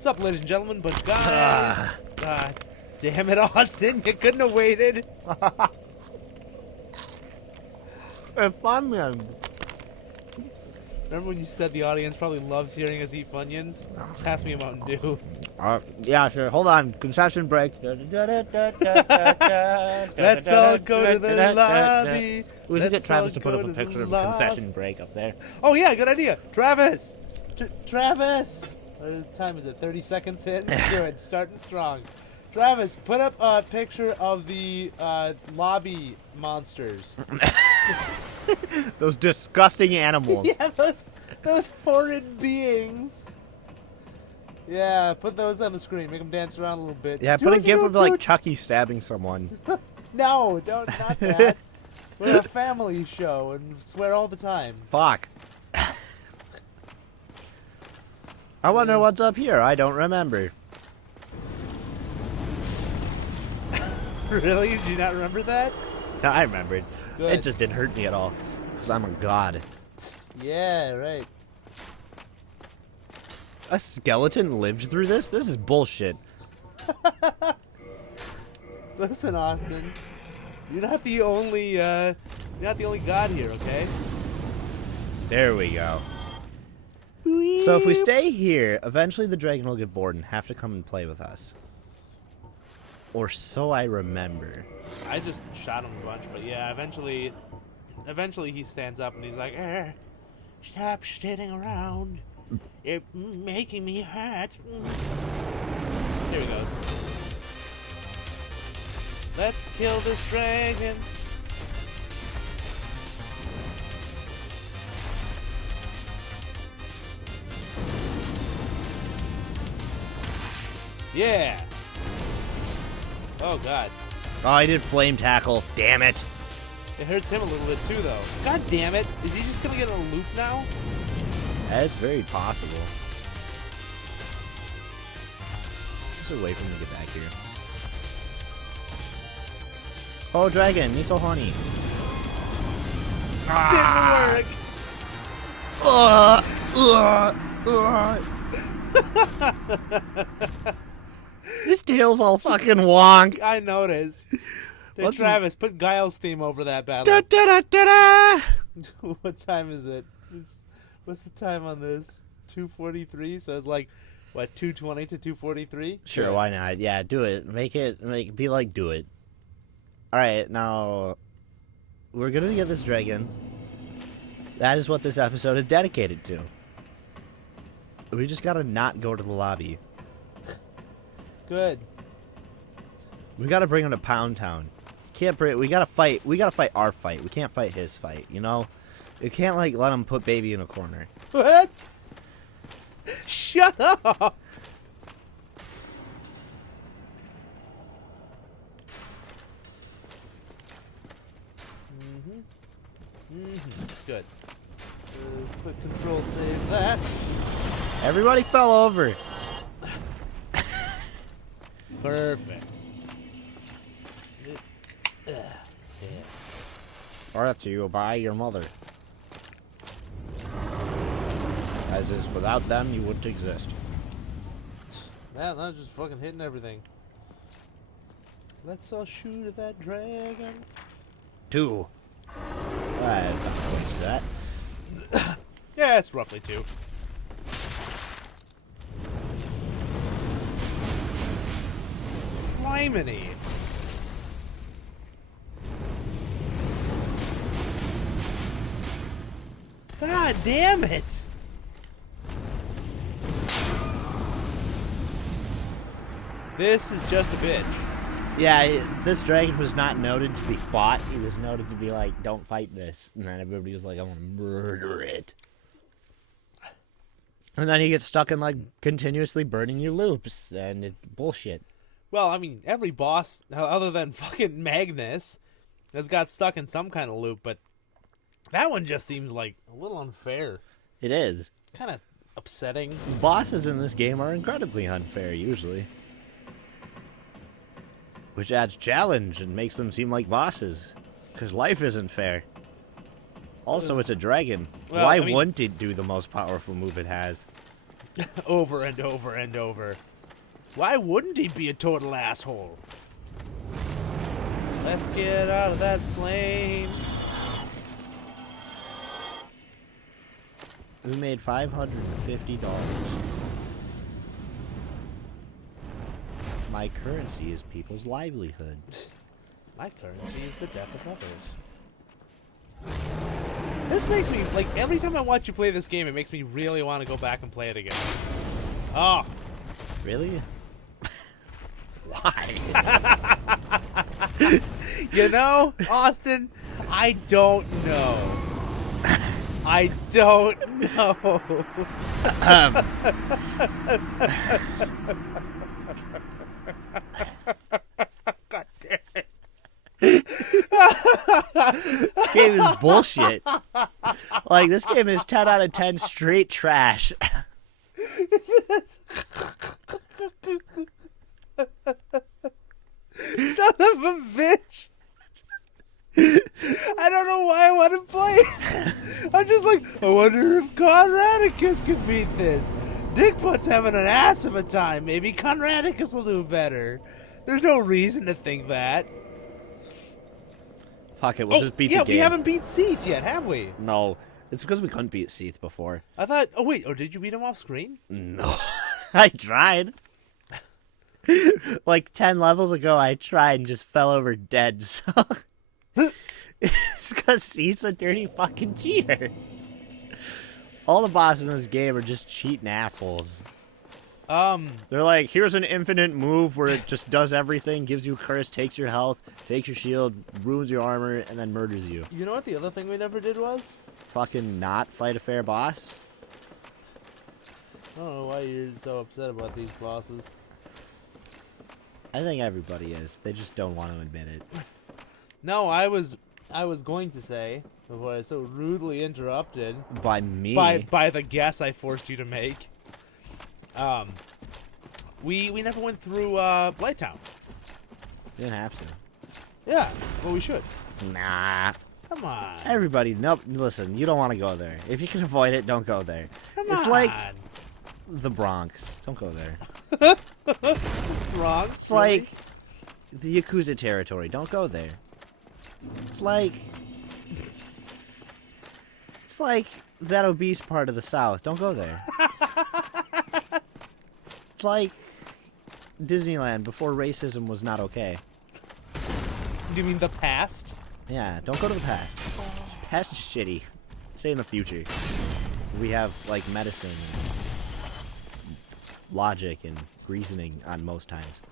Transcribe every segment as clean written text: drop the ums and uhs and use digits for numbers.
What's up, ladies and gentlemen? But guys, damn it, Austin, you couldn't have waited. Fun, man. Remember when you said the audience probably loves hearing us eat Funyuns? Pass me a Mountain Dew. Yeah, sure. Hold on. Concession break. Let's all go to the lobby. We should get Let's Travis all to put go up a to the picture of a lobby. concession break up there. Oh yeah, good idea. Travis! Travis! What time is it? 30 seconds in? Good, starting strong. Travis, put up a picture of the lobby monsters. Those disgusting animals. Yeah, those horrid beings. Yeah, put those on the screen. Make them dance around a little bit. Yeah, put a gif of like Chucky stabbing someone. No, not that. We're a family show and swear all the time. Fuck. I wonder what's up here. I don't remember. Really? Did you not remember that? No, I remembered. Good. It just didn't hurt me at all. Because I'm a god. Yeah, right. A skeleton lived through this? This is bullshit. Listen, Austin. You're not the only god here, okay? There we go. So if we stay here, eventually the dragon will get bored and have to come and play with us. Or so I remember. I just shot him a bunch, but yeah, eventually he stands up and he's like, stop standing around. You're making me hot. Here he goes. Let's kill this dragon. Yeah. Oh, God. Oh, I did flame tackle. Damn it. It hurts him a little bit, too, though. God damn it. Is he just going to get in a loop now? That's very possible. Just wait for him to get back here. Oh, dragon, you're so horny. Didn't work. His tail's all fucking wonk. I noticed. Hey, What's Travis, put Guile's theme over that battle. Da, da, da, da, da. What time is it? What's the time on this? 2:43. So it's like, what, 2:20 to 2:43? Sure, Yeah. why not? Yeah, do it. Be like, do it. Alright, now, we're gonna get this dragon. That is what this episode is dedicated to. We just gotta not go to the lobby. Good. We gotta bring him to Pound Town. Can't bring. We gotta fight our fight. We can't fight his fight, you know? We can't, like, let him put baby in a corner. What? Shut up. Good. Quick control save that. Everybody fell over. Perfect. Brought to you by your mother. As is, without them, you wouldn't exist. Man, that's just fucking hitting everything. Let's all shoot at that dragon. 2. Points to that. Yeah, it's roughly 2. Criminy. God damn it! This is just a bitch. Yeah, this dragon was not noted to be fought. He was noted to be like, don't fight this. And then everybody was like, I want to murder it. And then he gets stuck in, like, continuously burning you loops. And it's bullshit. Well, I mean, every boss, other than fucking Magnus, has got stuck in some kind of loop, but that one just seems like a little unfair. It is. Kind of upsetting. Bosses in this game are incredibly unfair, usually. Which adds challenge and makes them seem like bosses. Because life isn't fair. Also, it's a dragon. Well, Why I mean- wouldn't it do the most powerful move it has? Over and over and over. Why wouldn't he be a total asshole? Let's get out of that flame. We made $550. My currency is people's livelihood. My currency is the death of others. This makes me, like, every time I watch you play this game, it makes me really want to go back and play it again. Oh. Really? Why? You know, Austin, I don't know. I don't know. God damn it. This game is bullshit. Like, this game is 10 out of 10 straight trash. Son of a bitch. I don't know why I want to play it. I'm just like, I wonder if Conradicus could beat this. Dickbutt's having an ass of a time. Maybe Conradicus will do better. There's no reason to think that. Fuck it, we'll just beat the game. We haven't beat Seath yet, have we? No, it's because we couldn't beat Seath before. I thought, oh wait, or did you beat him off screen? No. I tried. Like 10 levels ago, I tried and just fell over dead, so... It's because he's a dirty fucking cheater. All the bosses in this game are just cheating assholes. They're like, here's an infinite move where it just does everything, gives you a curse, takes your health, takes your shield, ruins your armor, and then murders you. You know what the other thing we never did was? Fucking not fight a fair boss? I don't know why you're so upset about these bosses. I think everybody is. They just don't want to admit it. No, I was going to say, before I was so rudely interrupted By me? by the guess I forced you to make. We never went through Blighttown. You didn't have to. Yeah, well we should. Nah. Come on. Everybody, nope. Listen, you don't want to go there. If you can avoid it, don't go there. Come It's on. like the Bronx. Don't go there. Wrong. It's like the Yakuza territory. Don't go there. It's like that obese part of the South. Don't go there. It's like Disneyland before racism was not okay. You mean the past? Yeah, don't go to the past. Past is shitty. Stay in the future. We have, like, medicine and logic and reasoning on most times.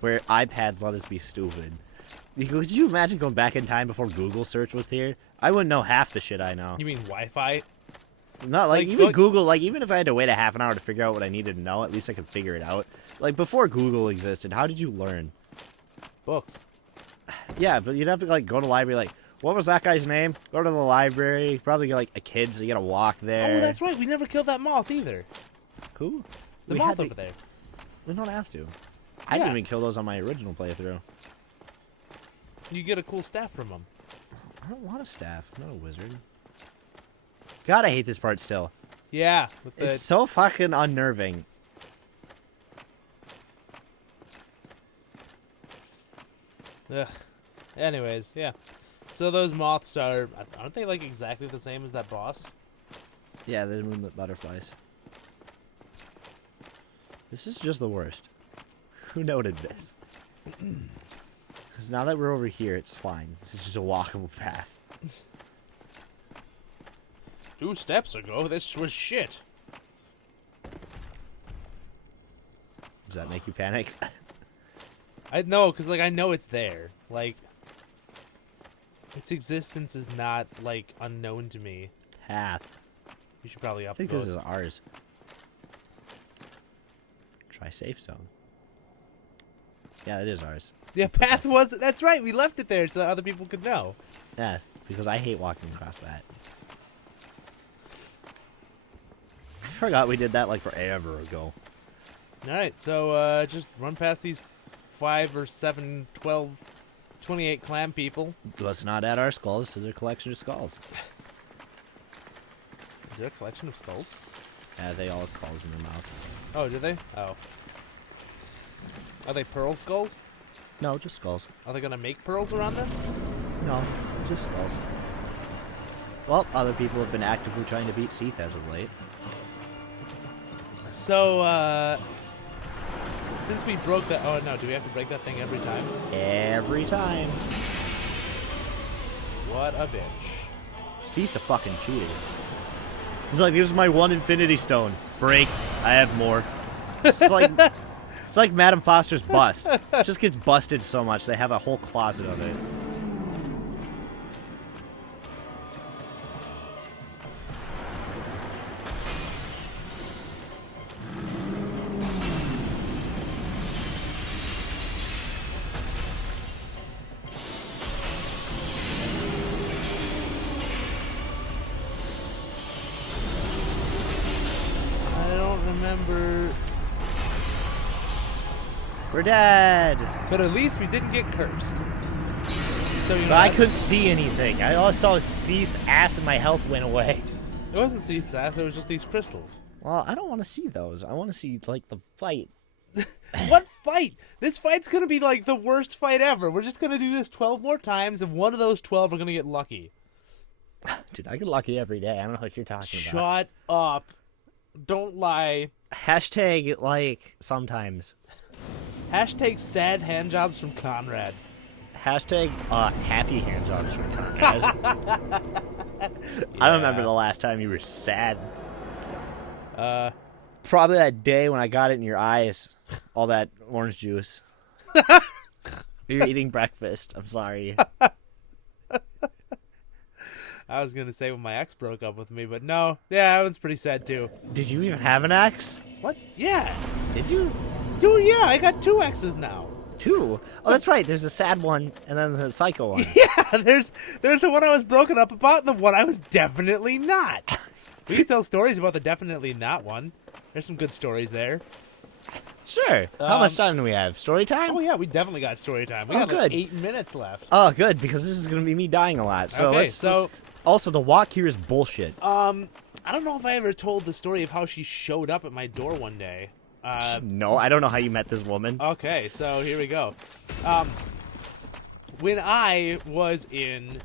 Where iPads let us be stupid. Could you imagine going back in time before Google search was here? I wouldn't know half the shit I know. You mean Wi-Fi? Not like Like, even like- Google, like even if I had to wait a half an hour to figure out what I needed to know, at least I could figure it out. Like before Google existed, how did you learn? Books. Yeah, but you'd have to like go to the library, like, what was that guy's name? Go to the library, probably get like a kid, so you gotta walk there. Oh, that's right. We never killed that moth either. Who? The We moth had to- over there. We don't have to. I Yeah. didn't even kill those on my original playthrough. You get a cool staff from them. I don't want a staff. I'm not a wizard. God, I hate this part still. Yeah. With the, It's so fucking unnerving. Ugh. Anyways, yeah. So those moths aren't they like exactly the same as that boss? Yeah, the moonlit butterflies. This is just the worst. Who noted this? Because now that we're over here, it's fine. It's just a walkable path. 2 steps ago, this was shit. Does that make you panic? I know, cause like I know it's there. Like its existence is not like unknown to me. Path. You should probably upload. I think this is ours. Try safe zone. Yeah, it is ours. Yeah, path was. That's right. We left it there so that other people could know. Yeah, because I hate walking across that. I forgot we did that like forever ago. All right, so just run past these 5 or 7, 12, 28 clam people. Let's not add our skulls to their collection of skulls. Is there a collection of skulls? Yeah, they all have claws in their mouth. Oh, do they? Oh. Are they pearl skulls? No, just skulls. Are they gonna make pearls around them? No, just skulls. Well, other people have been actively trying to beat Seath as of late. So, since we broke that... Oh, no, do we have to break that thing every time? Every time. What a bitch. Seath's a fucking cheater. He's like, here's my one Infinity Stone. Break. I have more. It's like Madame Foster's bust. It just gets busted so much they have a whole closet of it. I don't remember... We're dead. But at least we didn't get cursed. So, you know, But I couldn't see anything. I all I saw was Seath's ass and my health went away. It wasn't Seath's ass, it was just these crystals. Well, I don't want to see those. I want to see, like, the fight. What fight? This fight's gonna be like the worst fight ever. We're just gonna do this 12 more times, and one of those 12 are gonna get lucky. Dude, I get lucky every day. I don't know what you're talking about. Shut up. Don't lie. Hashtag, like, sometimes. Hashtag sad handjobs from Conrad. Hashtag, happy handjobs from Conrad. I don't remember the last time you were sad. Probably that day when I got it in your eyes. All that orange juice. You're eating breakfast. I'm sorry. I was gonna say when my ex broke up with me, but no. Yeah, that one's pretty sad too. Did you even have an ex? What? Yeah. Did you? Dude, yeah, I got 2 exes now. 2? Oh, that's right. There's the sad one and then the psycho one. Yeah, there's the one I was broken up about and the one I was definitely not. We can tell stories about the definitely not one. There's some good stories there. Sure. How much time do we have? Story time? Oh yeah, we definitely got story time. We Oh, got like good. 8 minutes left. Oh, good, because this is going to be me dying a lot. So Okay, let's... Also, the walk here is bullshit. I don't know if I ever told the story of how she showed up at my door one day. No, I don't know how you met this woman. Okay, so here we go. When I was in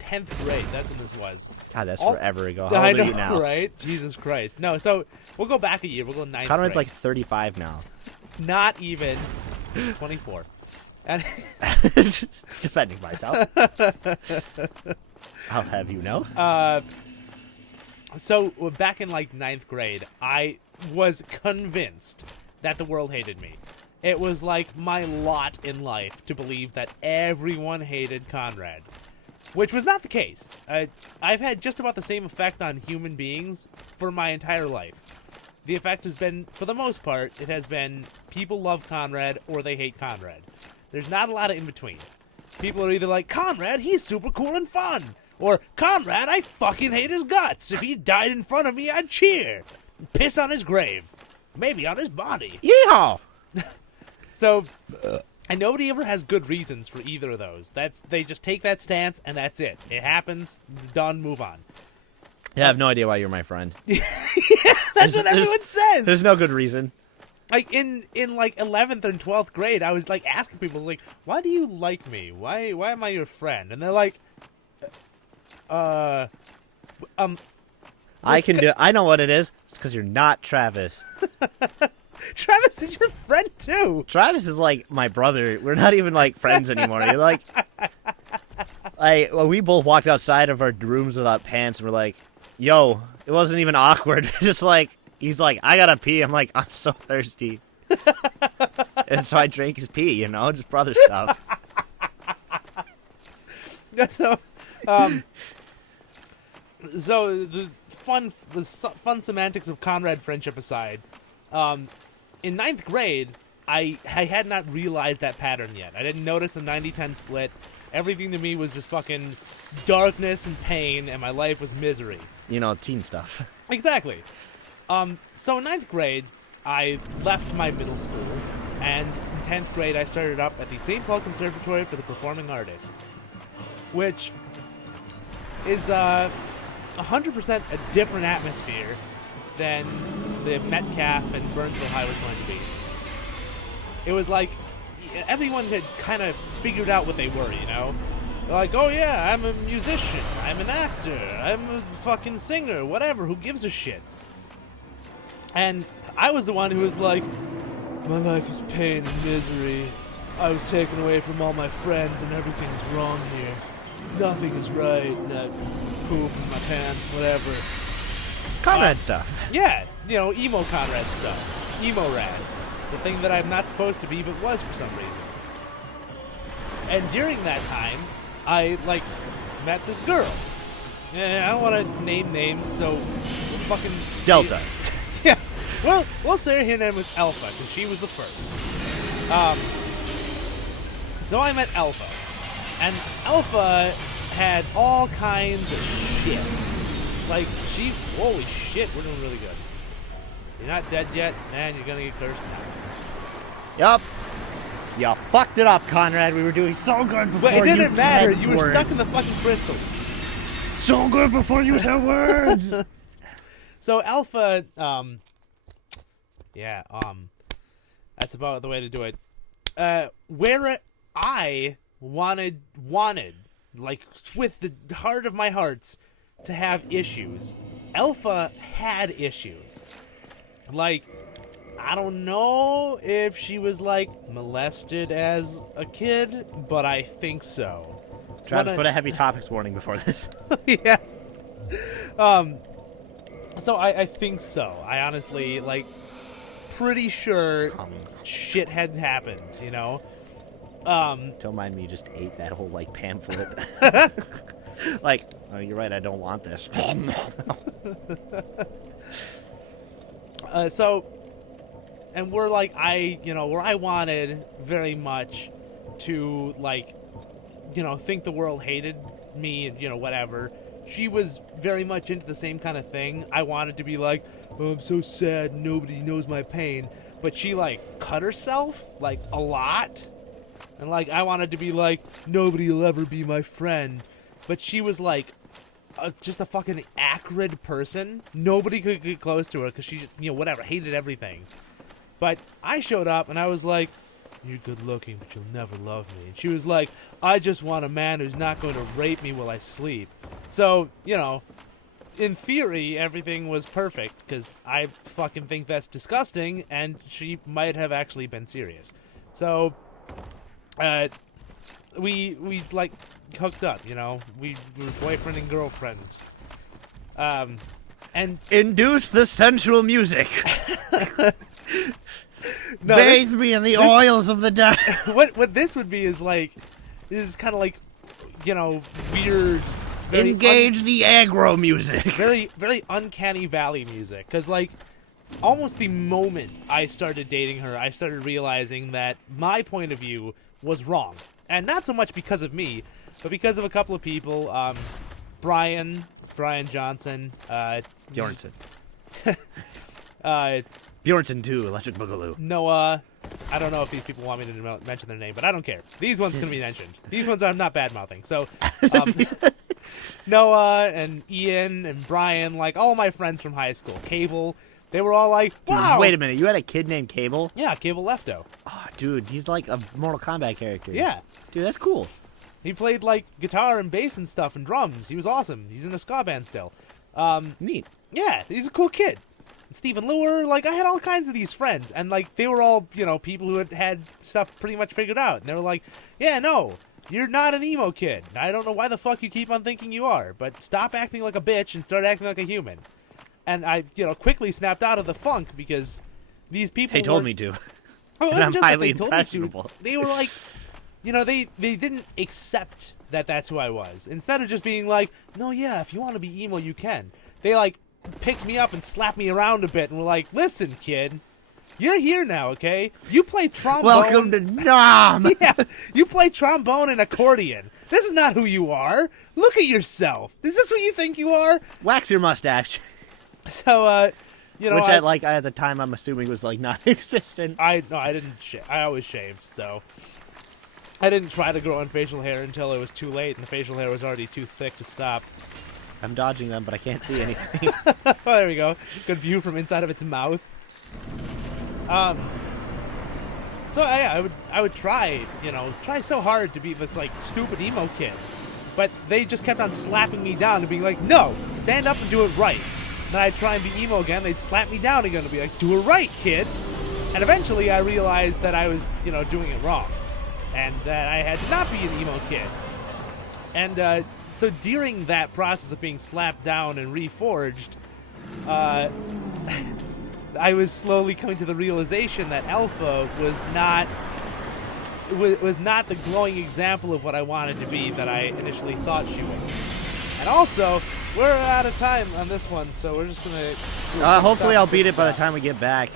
10th grade, that's when this was. God, that's forever ago. How I old are know, you now? right? Jesus Christ. No, so we'll go back a year. We'll go 9th Conrad's grade. like 35 now. Not even 24. And Defending myself. I'll have you know. so back in like 9th grade, I was convinced that the world hated me. It was like my lot in life to believe that everyone hated Conrad, which was not the case. I've had just about the same effect on human beings for my entire life. The effect has been, for the most part, it has been people love Conrad or they hate Conrad. There's not a lot of in between. People are either like, Conrad, he's super cool and fun. Or, Conrad, I fucking hate his guts. If he died in front of me, I'd cheer. Piss on his grave. Maybe on his body. Yeehaw! So, and nobody ever has good reasons for either of those. They just take that stance, and that's it. It happens, done, move on. Yeah, I have no idea why you're my friend. That's what everyone says. There's no good reason. Like, in like 11th and 12th grade, I was, like, asking people, like, why do you like me? Why am I your friend? And they're like, I know what it is. It's because you're not Travis. Travis is your friend, too. Travis is like my brother. We're not even like friends anymore. You're like, we both walked outside of our rooms without pants, and we're like, yo, it wasn't even awkward. Just like, he's like, I gotta pee. I'm like, I'm so thirsty. And so I drank his pee, you know, just brother stuff. So, so the fun semantics of Conrad friendship aside, in 9th grade, I had not realized that pattern yet. I didn't notice the 90-10 split. Everything to me was just fucking darkness and pain, and my life was misery. You know, teen stuff. Exactly. So in 9th grade, I left my middle school, and in 10th grade, I started up at the St. Paul Conservatory for the Performing Arts, which is 100% a different atmosphere than the Metcalf and Burnsville High was going to be. It was like everyone had kind of figured out what they were, you know? They're like, oh yeah, I'm a musician, I'm an actor, I'm a fucking singer, whatever, who gives a shit? And I was the one who was like, my life is pain and misery. I was taken away from all my friends and everything's wrong here. Nothing is right, and I poop in my pants, whatever. Conrad stuff. Yeah, you know, emo Conrad stuff. Emo rad. The thing that I'm not supposed to be, but was for some reason. And during that time, I, like, met this girl. I don't want to name names, so we'll fucking... Delta. Yeah. Well, we'll say her name was Alpha, because she was the first. So I met Alpha. And Alpha had all kinds of shit. Like, holy shit, we're doing really good. You're not dead yet, and you're gonna get cursed now. Yup. You fucked it up, Conrad. We were doing so good before But it didn't matter. said You were words. stuck in the fucking crystals. So good before you said words. So Alpha, that's about the way to do it. Where I wanted, like with the heart of my hearts, to have issues, Alpha had issues. Like, I don't know if she was like molested as a kid, but I think so. Travis, put a heavy topics warning before this. Yeah. So I think so. I honestly, like, pretty sure shit had happened, you know? Don't mind me, just ate that whole, like, pamphlet. Like, oh, you're right, I don't want this. And we're like, where I wanted very much to, like, think the world hated me and, whatever. She was very much into the same kind of thing. I wanted to be like, oh, I'm so sad, nobody knows my pain. But she, like, cut herself, like, a lot. And, like, I wanted to be like, nobody will ever be my friend. But she was, like, just a fucking acrid person. Nobody could get close to her because she, whatever, hated everything. But I showed up and I was like, you're good looking, but you'll never love me. And she was like, I just want a man who's not going to rape me while I sleep. So, in theory, everything was perfect because I fucking think that's disgusting and she might have actually been serious. So, we like hooked up, we were boyfriend and girlfriend. And induce the sensual music. no, Bathe me in the oils of the dark. what this would be is like, this is kind of like, weird. Engage the aggro music. Very, very uncanny valley music. Because, like, almost the moment I started dating her, I started realizing that my point of view was wrong. And not so much because of me, but because of a couple of people. Brian Johnson. Bjornson. Bjornson 2, Electric Boogaloo. Noah. I don't know if these people want me to mention their name, but I don't care. These ones can be mentioned. These ones I'm not bad-mouthing. So, Noah and Ian and Brian, like, all my friends from high school. Cable, they were all like, wow. Dude, wait a minute, you had a kid named Cable? Yeah, Cable Lefto. Oh, dude, he's like a Mortal Kombat character. Yeah. Dude, that's cool. He played, like, guitar and bass and stuff and drums. He was awesome. He's in a ska band still. Neat. Yeah, he's a cool kid. Stephen Lure, like, I had all kinds of these friends, and, like, they were all, people who had stuff pretty much figured out, and they were like, yeah, no, you're not an emo kid. I don't know why the fuck you keep on thinking you are, but stop acting like a bitch and start acting like a human. And I, quickly snapped out of the funk, because these people They told me to. Oh, it And wasn't I'm just that highly they told me to. impressionable. They were like, they didn't accept that that's who I was. Instead of just being like, no, yeah, if you want to be emo, you can. They, like, picked me up and slapped me around a bit and were like, listen, kid, you're here now, okay? You play trombone. Welcome to Nom! Yeah, you play trombone and accordion. This is not who you are. Look at yourself. Is this who you think you are? Wax your mustache. So, Which, at the time, I'm assuming was, like, non-existent. I didn't I always shaved, so I didn't try to grow on facial hair until it was too late and the facial hair was already too thick to stop. I'm dodging them, but I can't see anything. Oh, there we go. Good view from inside of its mouth. So I would try, try so hard to be this like stupid emo kid, but they just kept on slapping me down and being like, "No, stand up and do it right." Then I'd try and be emo again. They'd slap me down again and be like, "Do it right, kid." And eventually I realized that I was, doing it wrong, and that I had to not be an emo kid. And so during that process of being slapped down and reforged, I was slowly coming to the realization that Alpha was not the glowing example of what I wanted to be that I initially thought she was. And also, we're out of time on this one, so we're just gonna. Hopefully, I'll beat it by the time we get back.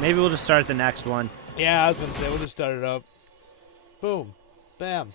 Maybe we'll just start the next one. Yeah, I was gonna say we'll just start it up. Boom, bam.